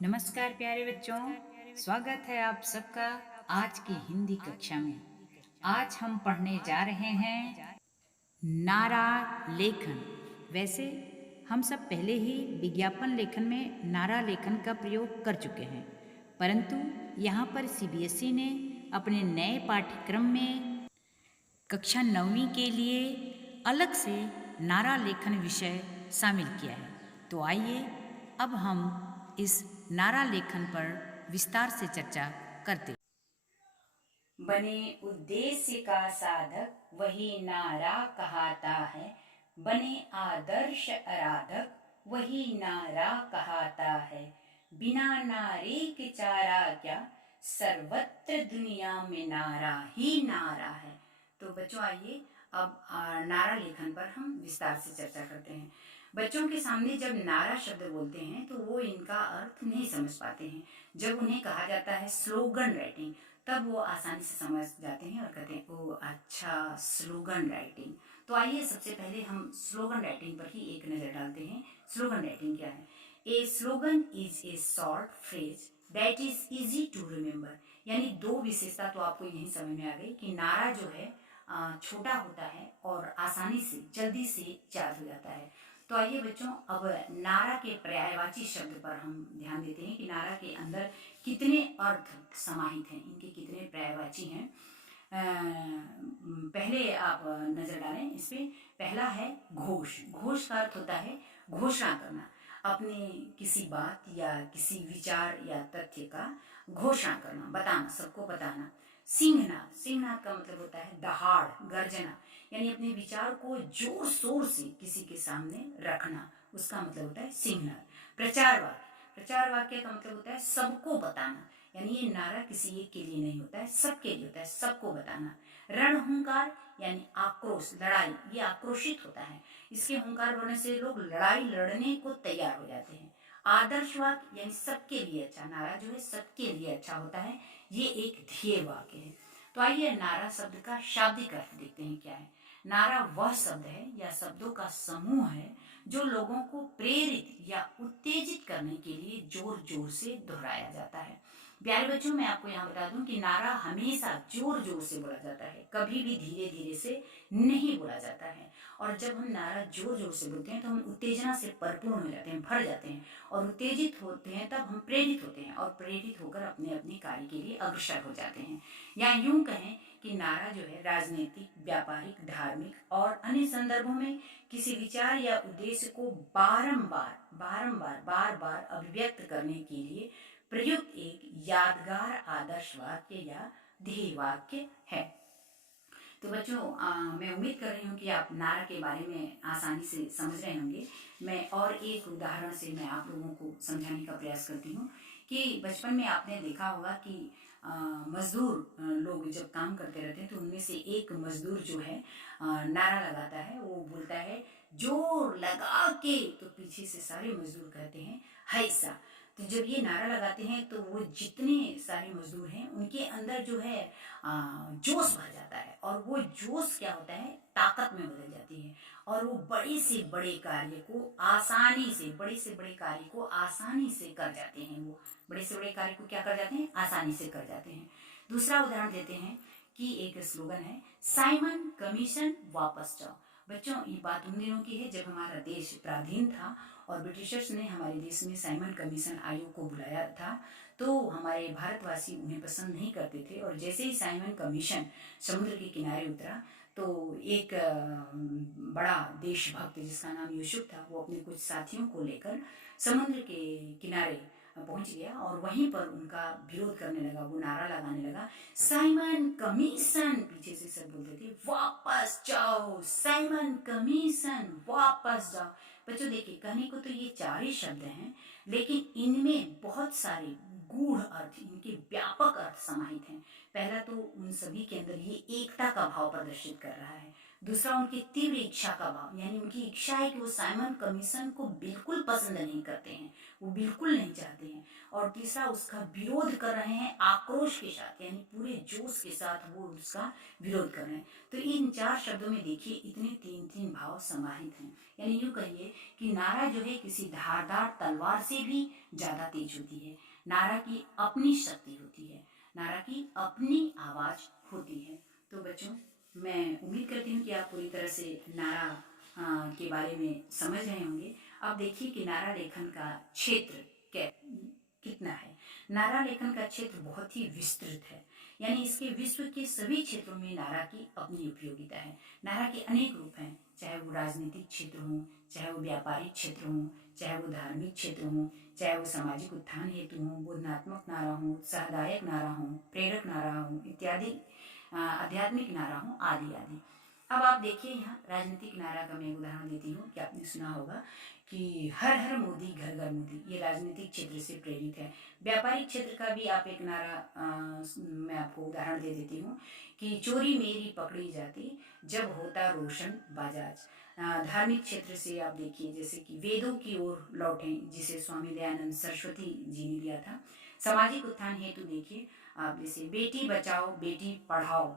नमस्कार प्यारे बच्चों, स्वागत है आप सबका आज की हिंदी कक्षा में। आज हम पढ़ने जा रहे हैं नारा लेखन। वैसे हम सब पहले ही विज्ञापन लेखन में नारा लेखन का प्रयोग कर चुके हैं, परंतु यहाँ पर सीबीएसई ने अपने नए पाठ्यक्रम में कक्षा 9वीं के लिए अलग से नारा लेखन विषय शामिल किया है। तो आइए अब हम इस नारा लेखन पर विस्तार से चर्चा करते हैं। बने उद्देश्य का साधक वही नारा कहता है, बने आदर्श आराधक वही नारा कहता है। बिना नारे के चारा क्या, सर्वत्र दुनिया में नारा ही नारा है। तो बच्चों आइए अब नारा लेखन पर हम विस्तार से चर्चा करते हैं। बच्चों के सामने जब नारा शब्द बोलते हैं तो वो इनका अर्थ नहीं समझ पाते हैं। जब उन्हें कहा जाता है स्लोगन राइटिंग, तब वो आसानी से समझ जाते हैं और कहते हैं ओ अच्छा, स्लोगन राइटिंग। तो आइए सबसे पहले हम स्लोगन राइटिंग पर ही एक नज़र डालते हैं। स्लोगन राइटिंग क्या है? A slogan is a short phrase that is easy to remember. यानी दो विशेषता तो आपको यही समझ में आ गई कि नारा जो है छोटा होता है और आसानी से जल्दी से याद हो जाता है। तो आइए बच्चों अब नारा के पर्यायवाची शब्द पर हम ध्यान देते हैं कि नारा के अंदर कितने अर्थ समाहित हैं, इनके कितने पर्यायवाची हैं। पहले आप नजर डालें इस पे। पहला है घोष। घोष का अर्थ होता है घोषणा करना, अपने किसी बात या किसी विचार या तथ्य का घोषणा करना, बताना, सबको बताना। सिंहनाद। सिंहनाद का मतलब होता है दहाड़, गर्जना, यानी अपने विचार को जोर शोर से किसी के सामने रखना, उसका मतलब होता है सिंहनाद। प्रचार वाक्य। प्रचार वाक्य का मतलब होता है सबको बताना, यानी ये नारा किसी एक के लिए नहीं होता है, सबके लिए होता है, सबको बताना। रणहुंकार यानी आक्रोश, लड़ाई, ये आक्रोशित होता है, इसके हुंकार बोलने से लोग लड़ाई लड़ने को तैयार हो जाते हैं। आदर्श वाक्य यानी सबके लिए अच्छा, नारा जो है सबके लिए अच्छा होता है, ये एक ध्येय वाक्य है। तो आइए नारा शब्द का शाब्दिक अर्थ देखते हैं क्या है। नारा वह शब्द है या शब्दों का समूह है जो लोगों को प्रेरित या उत्तेजित करने के लिए जोर जोर से दोहराया जाता है। प्यारे बच्चों, मैं आपको यहाँ बता दूं कि नारा हमेशा जोर जोर से बोला जाता है, कभी भी धीरे धीरे से नहीं बोला जाता है। और जब हम नारा जोर जोर से बोलते हैं तो हम उत्तेजना से परिपूर्ण हो जाते हैं, भर जाते हैं, और उत्तेजित होते हैं तब हम प्रेरित होते हैं, और प्रेरित होकर अपने अपने कार्य के लिए अग्रसर हो जाते हैं। या यूं कहें कि नारा जो है राजनीतिक, व्यापारिक, धार्मिक और अन्य संदर्भों में किसी विचार या उद्देश्य को बारंबार बारंबार बार बार अभिव्यक्त करने के लिए प्रयुक्त एक यादगार आदर्श वाक्य या ध्येय वाक्य है। तो बच्चों मैं उम्मीद कर रही हूँ कि आप नारा के बारे में आसानी से समझ रहे होंगे। मैं और एक उदाहरण से मैं आप लोगों को समझाने का प्रयास करती हूँ कि बचपन में आपने देखा होगा कि मजदूर लोग जब काम करते रहते हैं तो उनमें से एक मजदूर जो है नारा लगाता है, वो बोलता है जोर लगा के, तो पीछे से सारे मजदूर कहते हैं हैसा। तो जब ये नारा लगाते हैं तो वो जितने सारे मजदूर हैं उनके अंदर जो है जोश भर जाता है, और वो जोश क्या होता है, ताकत में बदल जाती है, और वो बड़े से बड़े कार्य को आसानी से, बड़े से बड़े कार्य को आसानी से कर जाते हैं। वो बड़े से बड़े कार्य को क्या कर जाते हैं, आसानी से कर जाते हैं। दूसरा उदाहरण देते हैं कि एक स्लोगन है साइमन कमीशन वापस जाओ। बच्चों ये बात उन दिनों की है जब हमारा देश पराधीन था और ब्रिटिशर्स ने हमारे देश में साइमन कमीशन आयोग को बुलाया था। तो हमारे भारतवासी उन्हें पसंद नहीं करते थे, और जैसे ही साइमन कमीशन समुद्र के किनारे उतरा तो एक बड़ा देशभक्त जिसका नाम यूसुफ था, वो अपने कुछ साथियों को लेकर समुद्र के किनारे पहुंच गया और वहीं पर उनका विरोध करने लगा। वो नारा लगाने लगा साइमन कमीशन, पीछे से सब बोलते थे वापस जाओ, साइमन कमीशन वापस जाओ। बच्चों देखिए, कहने को तो ये चार ही शब्द हैं, लेकिन इनमें बहुत सारे गूढ़ अर्थ, इनके व्यापक अर्थ समाहित हैं। पहला तो उन सभी के अंदर ये एकता का भाव प्रदर्शित कर रहा है। दूसरा उनकी तीव्र इच्छा का भाव, यानी उनकी इच्छा है कि वो साइमन कमीशन को बिल्कुल पसंद नहीं करते हैं, वो बिल्कुल नहीं चाहते हैं। और तीसरा उसका विरोध कर रहे हैं आक्रोश के साथ, यानी पूरे जोश के साथ वो उसका विरोध कर रहे हैं। तो इन 4 शब्दों में देखिए इतने 3 भाव समाहित हैं। यानी यूँ कहिए कि नारा जो है किसी धारदार तलवार से भी ज़्यादा तेज होती है। नारा की अपनी शक्ति होती है, नारा की अपनी आवाज़ होती है। तो बच्चों, मैं उम्मीद करती हूँ कि आप पूरी तरह से नारा के बारे में समझ रहे होंगे। अब देखिए कि नारा लेखन का क्षेत्र कितना है। नारा लेखन का क्षेत्र बहुत ही विस्तृत है, यानी इसके विश्व के सभी क्षेत्रों में नारा की अपनी उपयोगिता है। नारा के अनेक रूप हैं, चाहे वो राजनीतिक क्षेत्र हो, चाहे वो व्यापारिक क्षेत्र हो, चाहे वो धार्मिक क्षेत्र हो, चाहे वो सामाजिक उत्थान हेतु हो, बोधनात्मक नारा हो, उत्साहदायक नारा हो, प्रेरक नारा हो, इत्यादि आध्यात्मिक नारा हो, आदि आदि। अब आप देखिए यहाँ राजनीतिक नारा का मैं उदाहरण देती हूँ कि आपने सुना होगा कि हर हर मोदी घर घर मोदी, ये राजनीतिक क्षेत्र से प्रेरित है। व्यापारिक क्षेत्र का भी आप एक नारा मैं आपको उदाहरण दे देती हूँ कि चोरी मेरी पकड़ी जाती जब होता रोशन बाजाज। धार्मिक क्षेत्र से आप देखिए जैसे कि वेदों की ओर लौटें, जिसे स्वामी दयानंद सरस्वती जी ने दिया था। सामाजिक उत्थान हेतु देखिए आप जैसे बेटी बचाओ बेटी पढ़ाओ।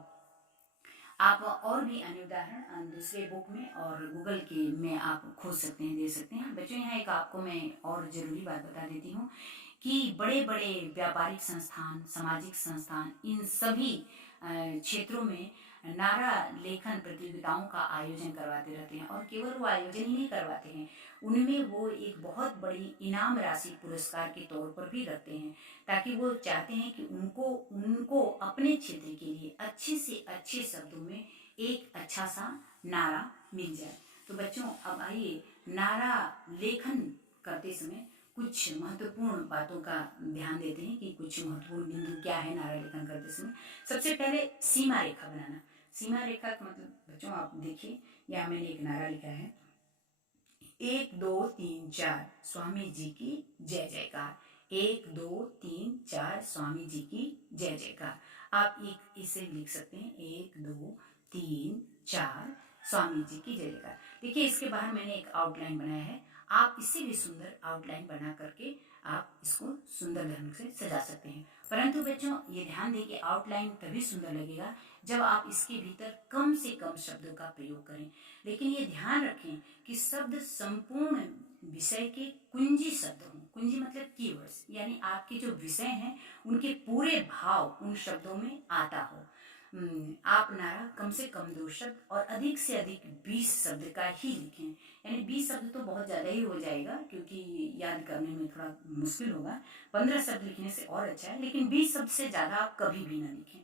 आप और भी अन्य उदाहरण दूसरे बुक में और गूगल के में आप खोज सकते हैं, दे सकते हैं। बच्चों यहाँ एक आपको मैं और ज़रूरी बात बता देती हूँ कि बड़े बड़े व्यापारिक संस्थान, सामाजिक संस्थान, इन सभी क्षेत्रों में नारा लेखन प्रतियोगिताओं का आयोजन करवाते रहते हैं। और केवल वो आयोजन ही नहीं करवाते हैं, उनमें वो एक बहुत बड़ी इनाम राशि पुरस्कार के तौर पर भी रखते हैं, ताकि वो चाहते हैं कि उनको अपने क्षेत्र के लिए अच्छे से अच्छे शब्दों में एक अच्छा सा नारा मिल जाए। तो बच्चों, अब आइए नारा लेखन करते समय कुछ महत्वपूर्ण बातों का ध्यान देते हैं कि कुछ महत्वपूर्ण बिंदु क्या है नारा लेखन करते समय। सबसे पहले सीमा रेखा बनाना। सीमा रेखा का मतलब बच्चों आप देखिए, यहाँ मैंने एक नारा लिखा है, 1 2 3 4 स्वामी जी की जय जयकार। 1 2 3 4 स्वामी जी की जय जयकार। आप एक इसे लिख सकते हैं, 1 2 3 4 स्वामी जी की जय जयकार। देखिए इसके बाहर मैंने एक आउटलाइन बनाया है, आप इससे भी सुंदर आउटलाइन बना करके आप इसको सुंदर ढंग से सजा सकते हैं। परंतु बच्चों ये ध्यान दें कि आउटलाइन तभी सुंदर लगेगा जब आप इसके भीतर कम से कम शब्दों का प्रयोग करें। लेकिन ये ध्यान रखें कि शब्द संपूर्ण विषय के कुंजी शब्द हों। कुंजी मतलब कीवर्ड्स, यानी आपके जो विषय हैं उनके पूरे भाव उन शब्दों में आता हो। आप नारा कम से कम 2 शब्द और अधिक से अधिक 20 शब्द का ही लिखें। यानी 20 शब्द तो बहुत ज़्यादा ही हो जाएगा क्योंकि याद करने में थोड़ा मुश्किल होगा। 15 शब्द लिखने से और अच्छा है, लेकिन 20 शब्द से ज़्यादा आप कभी भी ना लिखें।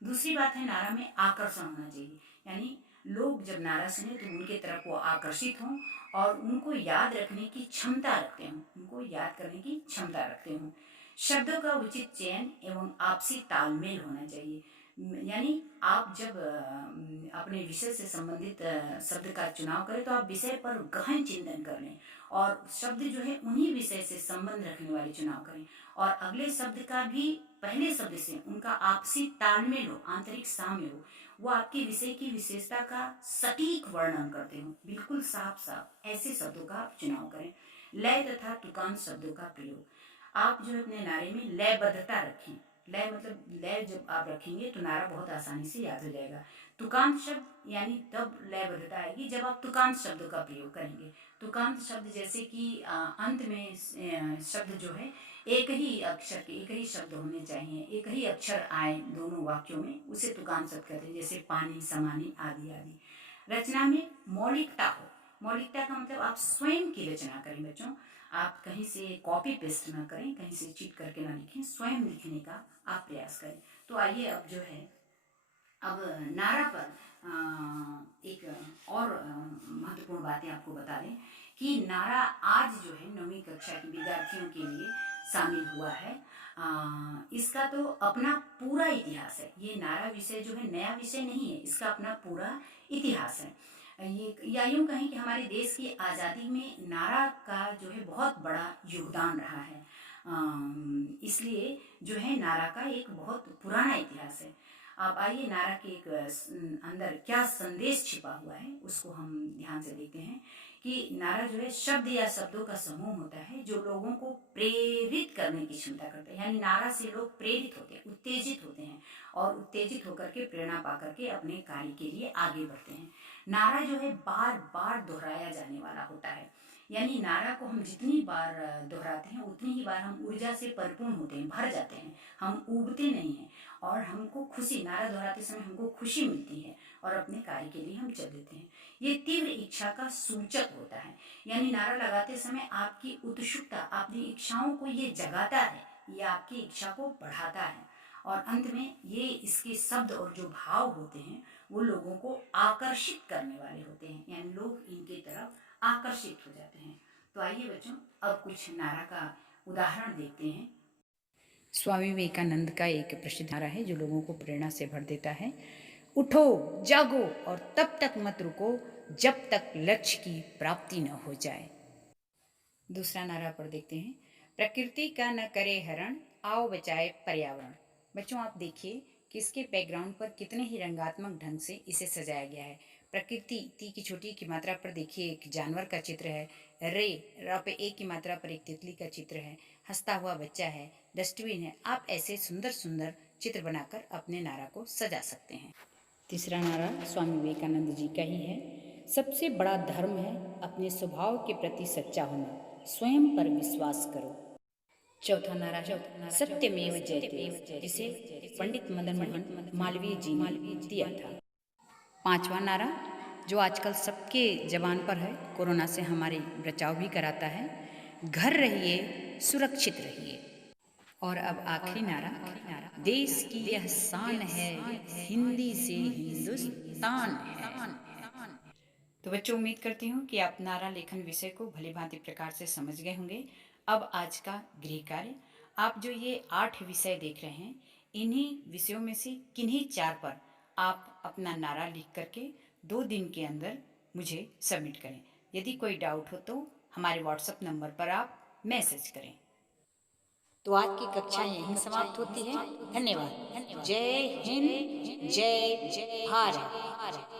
दूसरी बात है, नारा में आकर्षण होना चाहिए, यानी लोग जब नारा सुने तो उनके तरफ वो आकर्षित हों और उनको याद रखने की क्षमता रखते हों, उनको याद करने की क्षमता रखते हों। शब्दों का उचित चयन एवं आपसी तालमेल होना चाहिए, यानी आप जब अपने विषय से संबंधित शब्द का चुनाव करें तो आप विषय पर गहन चिंतन कर लें और शब्द जो है उन्हीं विषय से संबंध रखने वाले चुनाव करें और अगले शब्द का भी पहले शब्द से उनका आपसी तालमेल हो, आंतरिक साम्य हो, वो आपके विषय की विशेषता का सटीक वर्णन करते हो, बिल्कुल साफ साफ ऐसे शब्दों का आप चुनाव करें। लय तथा तुकांत शब्दों का प्रयोग, आप जो अपने नारे में लयबद्धता रखें। लय मतलब लय जब आप रखेंगे तो नारा बहुत आसानी से याद हो जाएगा। तुकांत शब्द यानी तब लयबद्धता आएगी जब आप तुकांत शब्द का प्रयोग करेंगे। तुकांत शब्द जैसे कि अंत में शब्द जो है एक ही अक्षर के, एक ही शब्द होने चाहिए, एक ही अक्षर आए दोनों वाक्यों में, उसे तुकांत शब्द कहते हैं, जैसे पानी, समानी आदि आदि। रचना में मौलिकता हो, मौलिकता का मतलब आप स्वयं की रचना करें बच्चों, आप कहीं से कॉपी पेस्ट ना करें, कहीं से चीट करके ना लिखें, स्वयं लिखने का आप प्रयास करें। तो आइए अब जो है अब नारा पर एक और महत्वपूर्ण बातें आपको बता दें कि नारा आज जो है 9वीं कक्षा के विद्यार्थियों के लिए शामिल हुआ है। इसका तो अपना पूरा इतिहास है, ये नारा विषय जो है नया विषय नहीं है, इसका अपना पूरा इतिहास है। ये या यूँ कहें कि हमारे देश की आज़ादी में नारा का जो है बहुत बड़ा योगदान रहा है, इसलिए जो है नारा का एक बहुत पुराना इतिहास है। अब आइए नारा के एक अंदर क्या संदेश छिपा हुआ है उसको हम ध्यान से देखते हैं कि नारा जो है शब्द या शब्दों का समूह होता है जो लोगों को प्रेरित करने की क्षमता करता है। यानी नारा से लोग प्रेरित होते हैं, उत्तेजित होते हैं और उत्तेजित होकर के प्रेरणा पाकर के अपने कार्य के लिए आगे बढ़ते हैं। नारा जो है बार बार दोहराया जाने वाला होता है। यानी नारा को हम जितनी बार दोहराते हैं उतनी ही बार हम ऊर्जा से परिपूर्ण होते हैं, भर जाते हैं, हम ऊबते नहीं हैं और हमको खुशी, नारा दोहराते समय हमको खुशी मिलती है और अपने कार्य के लिए हम चल देते हैं। ये तीव्र इच्छा का सूचक होता है। यानी नारा लगाते समय आपकी उत्सुकता, आपकी इच्छाओं को ये जगाता है, ये आपकी इच्छा को बढ़ाता है और अंत में ये इसके शब्द और जो भाव होते हैं वो लोगों को आकर्षित करने वाले होते हैं। यानी लोग इनके तरफ आकर्षित हो जाते हैं। तो आइए बच्चों अब कुछ नारा का उदाहरण देखते हैं। स्वामी विवेकानंद का एक प्रसिद्ध नारा है जो लोगों को प्रेरणा से भर देता है। उठो, जागो और तब तक मत रुको जब तक लक्ष्य की प्राप्ति न हो जाए। दूसरा नारा पर देखते हैं। प्रकृति का न करे हरण, आओ बचाए पर्यावरण। बच्चों आप देखिए कि इसके बैकग्राउंड पर कितने ही रंगात्मक ढंग से इसे सजाया गया है। प्रकृति ती की छोटी की मात्रा पर देखिए एक जानवर का चित्र है। रा पे ए की मात्रा पर एक तितली का चित्र है। हंसता हुआ बच्चा है, डस्टबिन है। आप ऐसे सुंदर सुंदर चित्र बनाकर अपने नारा को सजा सकते हैं। तीसरा नारा स्वामी विवेकानंद जी का ही है। सबसे बड़ा धर्म है अपने स्वभाव के प्रति सच्चा होना, स्वयं पर विश्वास करो। चौथा नारा है सत्यमेव जयते, जिसे पंडित मदन मोहन मालवीय जी ने दिया था। पांचवा नारा जो आजकल सबके जबान पर है, कोरोना से हमारे बचाव भी कराता है, घर रहिए सुरक्षित रहिए। और अब आखिरी नारा, देश की यह शान है, हिंदी से हिंदुस्तान है। तो बच्चों उम्मीद करती हूँ कि आप नारा लेखन विषय को भली भांति प्रकार से समझ गए होंगे। अब आज का गृह कार्य, आप जो ये 8 विषय देख रहे हैं, इन्हीं विषयों में से किन्हीं 4 पर आप अपना नारा लिख करके 2 दिन के अंदर मुझे सबमिट करें। यदि कोई डाउट हो तो हमारे व्हाट्सएप नंबर पर आप मैसेज करें। तो आज की कक्षा यहीं समाप्त होती है। धन्यवाद। जय हिंद, जय भारत।